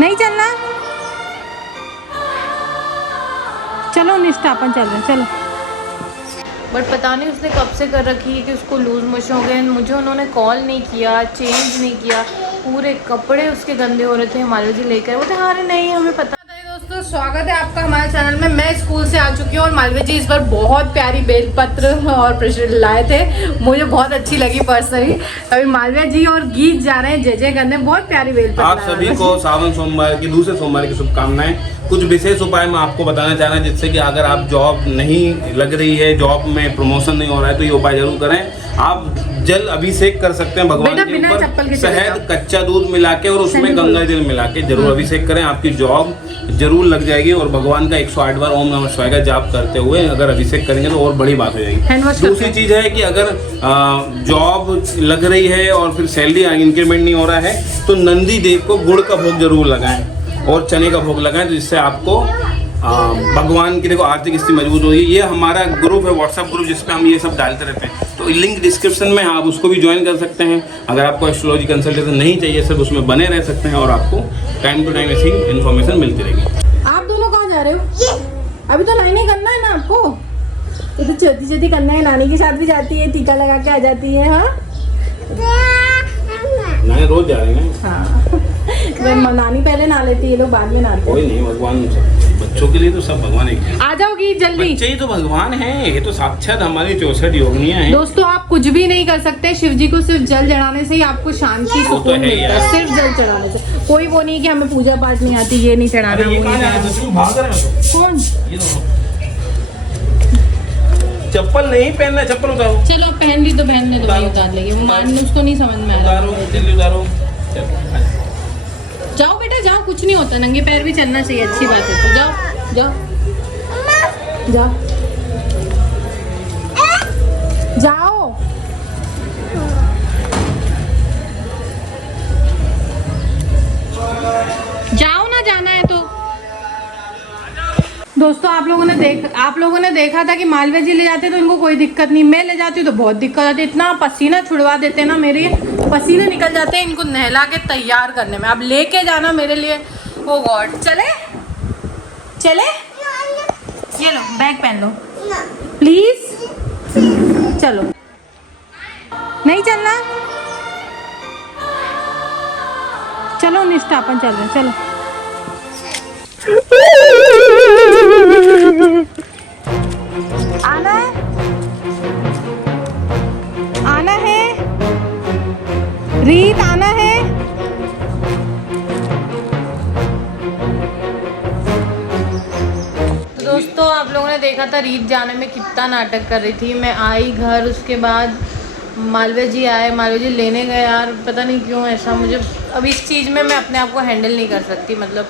नहीं चलना, चलो निष्ठा अपन चल रहे हैं, चलो। बट पता नहीं उसने कब से कर रखी है कि उसको लूज़ मोशन हो गए। मुझे उन्होंने कॉल नहीं किया, चेंज नहीं किया, पूरे कपड़े उसके गंदे हो रहे थे। मालवी जी लेकर बोलते हाँ नहीं हमें पता। दोस्तों स्वागत है आपका हमारे चैनल में। मैं स्कूल से आ चुकी हूँ और मालवी जी इस बार बहुत प्यारी बेलपत्र और प्रसाद लाए थे, मुझे बहुत अच्छी लगी पर्सनली। अभी मालवी जी और गीत जा रहे हैं जय करने, बहुत प्यारी बेलपत्र। आप सभी को सावन सोमवार की दूसरे सोमवार की शुभकामनाएं। कुछ विशेष उपाय मैं आपको बताना चाह रहा हूं जिससे कि अगर आप जॉब नहीं लग रही है, जॉब में प्रमोशन नहीं हो रहा है, तो ये उपाय जरूर करें। आप जल अभिषेक कर सकते हैं भगवान के ऊपर, शहद कच्चा दूध मिला के और उसमें गंगा जल मिला के जरूर अभिषेक करें। आपकी जॉब जरूर लग जाएगी और भगवान का 108 बार ओम नमः शिवाय का जाप करते हुए अगर अभिषेक करेंगे तो और बड़ी बात हो जाएगी। दूसरी चीज है कि अगर जॉब लग रही है और फिर सैलरी इंक्रीमेंट नहीं हो रहा है तो नंदी देव को गुड़ का भोग जरूर लगाएं और चने का भोग लगाएं, तो जिससे आपको भगवान की देखो आर्थिक स्थिति मजबूत होगी। ये हमारा ग्रुप है, व्हाट्सएप ग्रुप, जिसपे हम ये सब डालते रहते हैं, तो लिंक डिस्क्रिप्शन में आप उसको भी ज्वाइन कर सकते हैं। अगर आपको एस्ट्रोलॉजी कंसल्टेशन नहीं चाहिए, सिर्फ उसमें बने रह सकते हैं और आपको टाइम टू टाइम ऐसी इन्फॉर्मेशन मिलती रहेगी। आप दोनों कहाँ जा रहे हो? अभी तो लाइनें करना है ना आपको, ये तो छोटी छोटी करना है। नानी के साथ भी जाती है, टीका लगा के आ जाती है। हाँ नहीं, रोज जा रहे हैं। हाँ नानी पहले नहा लेती है, ये लोग बाद में नहाते हैं। कोई नहीं, भगवान बच्चों के लिए तो सब भगवान है। आ जाओगी जल्दी, बच्चे ही तो भगवान हैं, ये तो साक्षात हमारी 64 योगिनियां हैं। दोस्तों आप कुछ भी नहीं कर सकते, शिव जी को सिर्फ जल चढ़ाने से ही आपको शांति सुकून मिलता है। सिर्फ जल चढ़ाने से, कोई वो नहीं कि हमें पूजा पाठ नहीं आती, ये नहीं चढ़ाना, वो नहीं चढ़ाना। कौन? चप्पल नहीं पहनना, चप्पल उतारो। चलो पहन ली तो पहनने दो, नहीं उतार लेंगे, वो मान उसको नहीं समझ में आ रहा। उतारो जल्दी उतारो। जाओ बेटा जाओ, कुछ नहीं होता, नंगे पैर भी चलना चाहिए, अच्छी बात है। तो जाओ जाओ जाओ जाओ। जाओ ना, जाना है तो। दोस्तों आप लोगों ने देखा था कि मालवी जी ले जाते तो इनको कोई दिक्कत नहीं, मैं ले जाती हूँ तो बहुत दिक्कत आती है। इतना पसीना छुड़वा देते ना, मेरे पसीने निकल जाते हैं इनको नहला के तैयार करने में। अब लेके जाना मेरे लिए, ओ गॉड। चले चले, ये लो बैग पहन लो प्लीज, चलो। नहीं चलना, चलो निष्ठा अपन चल रहे हैं, चलो। आना है, आना है रीत, आना है। तो दोस्तों आप लोगों ने देखा था रीत जाने में कितना नाटक कर रही थी। मैं आई घर, उसके बाद मालवी जी आए, मालवी जी लेने गए। यार पता नहीं क्यों ऐसा, मुझे अब इस चीज़ में मैं अपने आप को हैंडल नहीं कर सकती। मतलब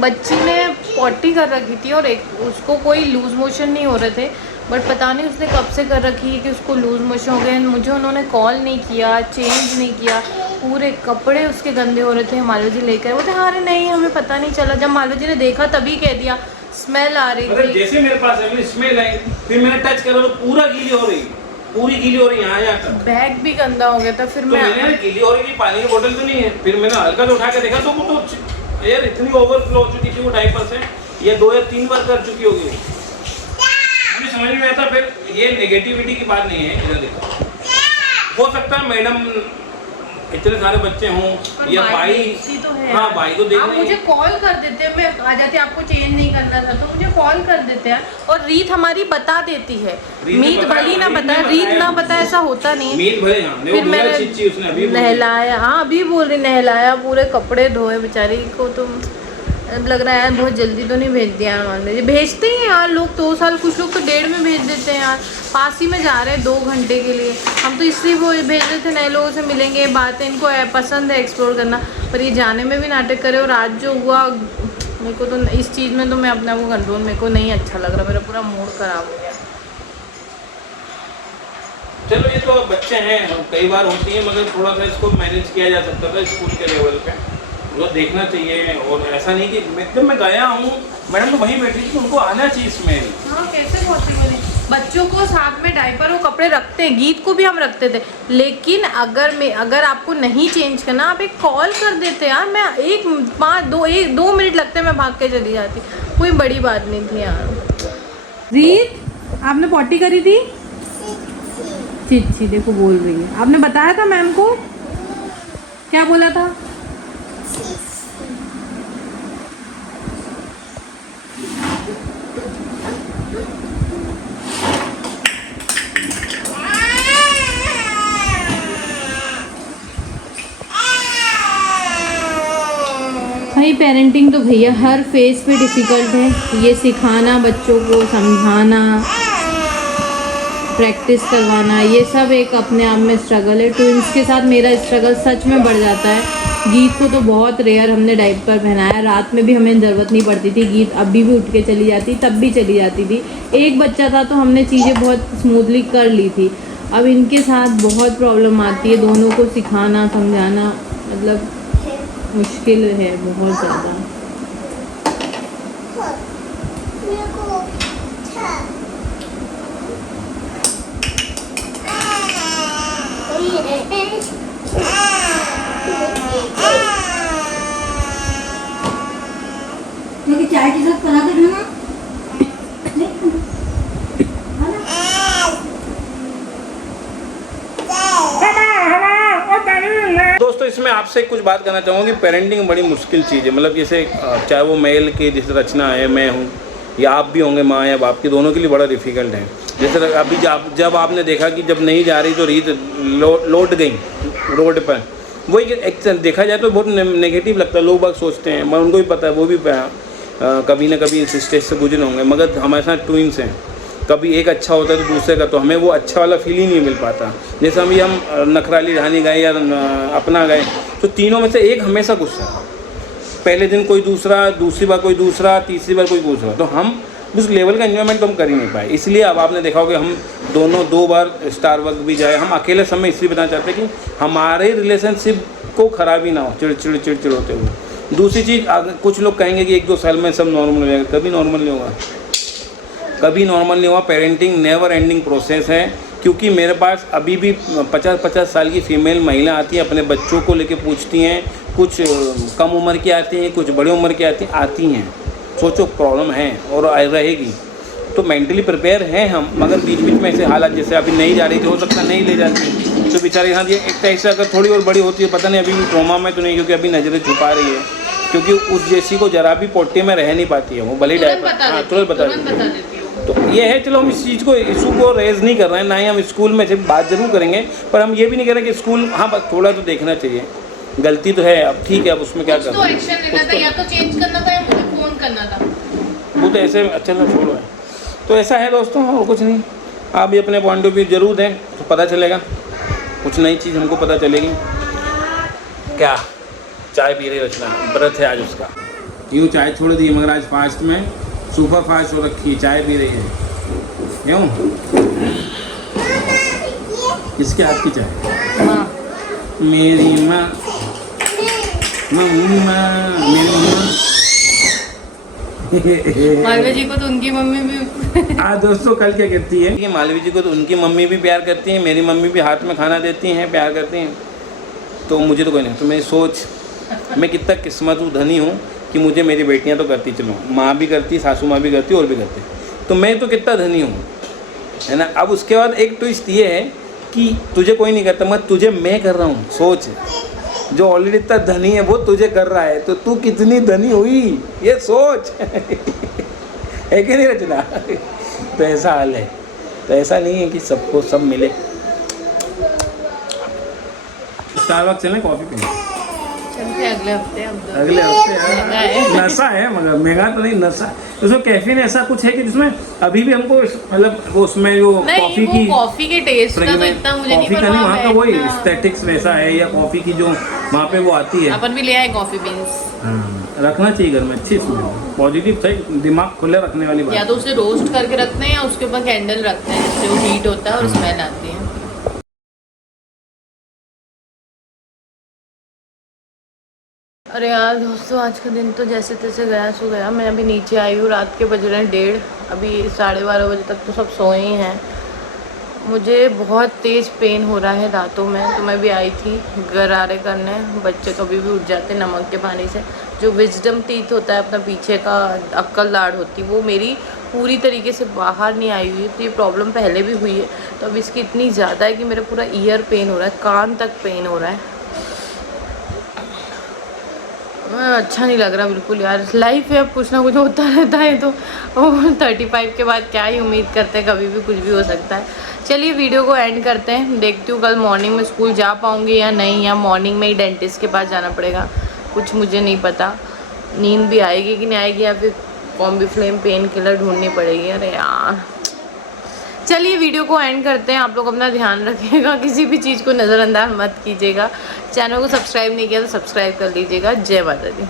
बच्ची ने पॉटी कर रखी थी और उसको कोई लूज़ मोशन नहीं हो रहे थे, बट पता नहीं उसने कब से कर रखी है कि उसको लूज़ मोशन हो गए। मुझे उन्होंने कॉल नहीं किया, चेंज नहीं किया, पूरे कपड़े उसके गंदे हो रहे थे। मालवी जी लेकर बोलते हाँ नहीं हमें पता नहीं चला। जब मालवी जी ने देखा तभी कह दिया स्मेल आ रही थी। जैसे मेरे पास स्मेल आई, फिर मैंने टच करा तो पूरा गीली हो रही, पूरी गीली हो रही यहाँ जाकर। बैग भी गंदा हो गया था। फिर तो मैंने गीली हो रही थी, पानी की बोतल तो नहीं है, फिर मैंने हल्का तो उठा के देखा तो वो तो यार इतनी ओवरफ्लो हो चुकी थी वो डायपर से, ये 2 या 3 बार कर चुकी होगी। मुझे समझ में आता, फिर ये नेगेटिविटी की बात नहीं है। इधर देखो, हो सकता है मैडम इतने सारे बच्चे हों या भाई तो है। हाँ भाई तो देख, आप मुझे कॉल कर देते, मैं आ जाती, आपको चेंज नहीं करना था तो मुझे कॉल कर देते हैं। और रीत हमारी बता देती है, मीत भली ना बताए, रीत ना बताए, ऐसा होता नहीं। मीत भले फिर मैंने नहलाया, हाँ अभी बोल रही नहलाया, पूरे कपड़े धोए बेचारी को। तो लग रहा है यार बहुत जल्दी तो नहीं भेज दिया यार। मान लीजिए भेजते ही यार लोग 2 साल, कुछ लोग तो 1.5 में भेज देते हैं यार। पास ही में जा रहे हैं 2 घंटे के लिए, हम तो इसलिए वो भेज रहे थे नए लोगों से मिलेंगे, बातें, इनको पसंद है एक्सप्लोर करना। पर ये जाने में भी नाटक करे। और आज जो हुआ मेरे को तो इस चीज़ में तो मैं अपने आप को कंट्रोल, मेरे को नहीं अच्छा लग रहा, मेरा पूरा मूड ख़राब हो गया। चलो ये तो बच्चे हैं, कई बार होती है, मगर थोड़ा सा इसको मैनेज किया जा सकता था स्कूल के लेवल पे, वो देखना चाहिए। और ऐसा नहीं कि जब मैं गया हूँ मैडम तो वहीं बैठी थी, तो उनको आना चाहिए स्मेल। हाँ कैसे पॉसिबल है, बच्चों को साथ में डायपर और कपड़े रखते हैं, गीत को भी हम रखते थे, लेकिन अगर आपको नहीं चेंज करना आप एक कॉल कर देते यार, मैं 2 मिनट लगते मैं भाग के चली जाती, कोई बड़ी बात नहीं थी यार। जीत आपने पॉटी करी थी? चिच्ची देखो बोल रही है, आपने बताया था मैम को? क्या बोला था? भाई पेरेंटिंग तो भैया हर फेज पे डिफ़िकल्ट है, ये सिखाना बच्चों को, समझाना, प्रैक्टिस करवाना, ये सब एक अपने आप में स्ट्रगल है। ट्विंस के साथ मेरा स्ट्रगल सच में बढ़ जाता है। गीत को तो बहुत रेयर हमने डायपर पहनाया, रात में भी हमें ज़रूरत नहीं पड़ती थी, गीत अभी भी उठ के चली जाती, तब भी चली जाती थी। एक बच्चा था तो हमने चीज़ें बहुत स्मूथली कर ली थी। अब इनके साथ बहुत प्रॉब्लम आती है, दोनों को सिखाना समझाना मतलब मुश्किल है बहुत ज़्यादा। चाय के साथ बना के खाना। दोस्तों इसमें आपसे कुछ बात करना चाहूँगा कि पेरेंटिंग बड़ी मुश्किल चीज़ है। मतलब जैसे चाहे वो मेल की जैसे रचना है, मैं हूँ या आप भी होंगे, माँ या बाप के, दोनों के लिए बड़ा डिफ़िकल्ट है। जैसे अभी जब आपने देखा कि जब नहीं जा रही तो रीत लौट गई रोड पर, वही एक देखा जाए तो बहुत नेगेटिव लगता है। लोग बाग सोचते हैं, मैं उनको भी पता है, वो भी कभी ना कभी इस स्टेज से गुजरे होंगे, मगर हमारे साथ ट्विंस हैं, कभी एक अच्छा होता है तो दूसरे का तो हमें वो अच्छा वाला फील ही नहीं मिल पाता। जैसे हम नखराली रानी गए या अपना गए तो तीनों में से एक हमेशा गुस्सा, पहले दिन कोई दूसरा, दूसरी बार कोई दूसरा, तीसरी बार कोई दूसरा, तो हम उस लेवल का एंजॉयमेंट तो हम कर ही नहीं पाए। इसलिए अब आपने देखा होगा हम दोनों 2 बार स्टारबक्स भी जाए। हम अकेले समय इसलिए बताना चाहते हैं कि हमारे रिलेशनशिप को ख़राब ही ना हो, चिड़चिड़ होते हुए। दूसरी चीज़, कुछ लोग कहेंगे कि 1-2 साल में सब नॉर्मल हो जाएगा, कभी नॉर्मल नहीं होगा, कभी नॉर्मल नहीं हुआ। पेरेंटिंग नेवर एंडिंग प्रोसेस है, क्योंकि मेरे पास अभी भी 50-50 साल की फीमेल महिला आती हैं, अपने बच्चों को लेके पूछती हैं, कुछ कम उम्र की आती हैं, कुछ बड़ी उम्र की आती हैं। सोचो प्रॉब्लम है और रहेगी, तो मेंटली प्रिपेयर हैं हम, मगर बीच बीच में ऐसे हालात, जैसे अभी नहीं जा रही थी, हो सकता नहीं ले जाती तो बेचारे यहाँ एक टाइप से अगर थोड़ी और बड़ी होती है, पता नहीं अभी भी ट्रॉमा में तो नहीं, क्योंकि अभी नज़रें छुपा रही है, क्योंकि उस जैसी को जरा भी पोटे में रह नहीं पाती है वो, भले ही डायपर तुरंत बता देती है। तो ये है, चलो हम इस चीज़ को, इशू को रेज नहीं कर रहे हैं, ना ही हम स्कूल में सिर्फ बात जरूर करेंगे, पर हम ये भी नहीं कह रहे कि स्कूल, हाँ बस थोड़ा तो देखना चाहिए, गलती तो है, अब ठीक है, अब उसमें क्या करना, तो एक्शन लेना था, या तो चेंज करना था या मुझे फ़ोन करना था, वो तो ऐसे अच्छा ना छोड़ो है। तो ऐसा है दोस्तों, और कुछ नहीं। आप भी अपने पॉइंट ऑफ व्यू जरूर दें तो पता चलेगा, कुछ नई चीज़ हमको पता चलेगी। क्या चाय पी रही रचना, व्रत है आज उसका, यूँ चाय छोड़ दी, मगर आज फास्ट में सुपर फास्ट हो रखी, चाय पी रही है, क्यों? किसके हाथ की चाय? माँ, मेरी माँ, मेरी माँ। मालवी जी को तो उनकी मम्मी भी दोस्तों कल क्या कहती है कि मालवी जी को तो उनकी मम्मी भी प्यार करती है, मेरी मम्मी भी हाथ में खाना देती हैं, प्यार करती हैं, तो मुझे तो कोई नहीं। तो मेरी सोच, मैं कितना किस्मत हूँ, धनी हूँ कि मुझे मेरी बेटियाँ तो करती, चलो माँ भी करती, सासू माँ भी करती और भी करती, तो मैं तो कितना धनी हूँ, है ना। अब उसके बाद एक ट्विस्ट ये है कि तुझे कोई नहीं करता, मैं कर रहा हूँ। सोच, जो ऑलरेडी इतना धनी है वो तुझे कर रहा है, तो तू कितनी धनी हुई, ये सोच है कि नहीं रचना? तो ऐसा हाल है, तो ऐसा नहीं है कि सबको सब मिले। स्टारबक्स चलें कॉफ़ी पीने? अगले हफ्ते यार नशा है, मगर महंगा तो नहीं, नशा। उसमें कैफीन ऐसा कुछ है कि जिसमें अभी भी हमको मतलब वो उसमें जो कॉफी के टेस्ट का तो इतना मुझे नहीं पता, वहाँ का वही एस्थेटिक्स वैसा है, या कॉफ़ी की जो वहाँ पे वो आती है। अपन भी ले आए कॉफी बीन्स, रखना चाहिए घर में, अच्छी स्मेल, पॉजिटिव सही, दिमाग खुले रखने वाली बात। या तो उसे रोस्ट करके रखते हैं या उसके ऊपर कैंडल रखते हैं, जिससे वो हीट होता है और स्मेल आती है। अरे यार दोस्तों, आज का दिन तो जैसे तैसे गया सो गया। मैं अभी नीचे आई हूँ, रात के बज रहे हैं 1:30, अभी 12:30 बजे तक तो सब सोए ही हैं। मुझे बहुत तेज़ पेन हो रहा है दांतों में, तो मैं भी आई थी गरारे करने। बच्चे कभी भी उठ जाते नमक के पानी से। जो विजडम टीथ होता है अपना पीछे का अक्कल दाढ़ होती, वो मेरी पूरी तरीके से बाहर नहीं आई हुई है। तो ये प्रॉब्लम पहले भी हुई है, तो अब इसकी इतनी ज़्यादा है कि मेरा पूरा ईयर पेन हो रहा है, कान तक पेन हो रहा है। अच्छा नहीं लग रहा बिल्कुल यार। लाइफ है, अब कुछ ना कुछ होता रहता है। तो 35 के बाद क्या ही उम्मीद करते हैं, कभी भी कुछ भी हो सकता है। चलिए वीडियो को एंड करते हैं। देखती हूँ कल मॉर्निंग में स्कूल जा पाऊँगी या नहीं, या मॉर्निंग में ही डेंटिस्ट के पास जाना पड़ेगा, कुछ मुझे नहीं पता। नींद भी आएगी कि नहीं आएगी, या फिर कॉम्बीफ्लेम पेन किलर ढूंढनी पड़ेगी। अरे यार चलिए वीडियो को एंड करते हैं। आप लोग अपना ध्यान रखिएगा, किसी भी चीज़ को नज़रअंदाज मत कीजिएगा। चैनल को सब्सक्राइब नहीं किया तो सब्सक्राइब कर लीजिएगा। जय माता दी।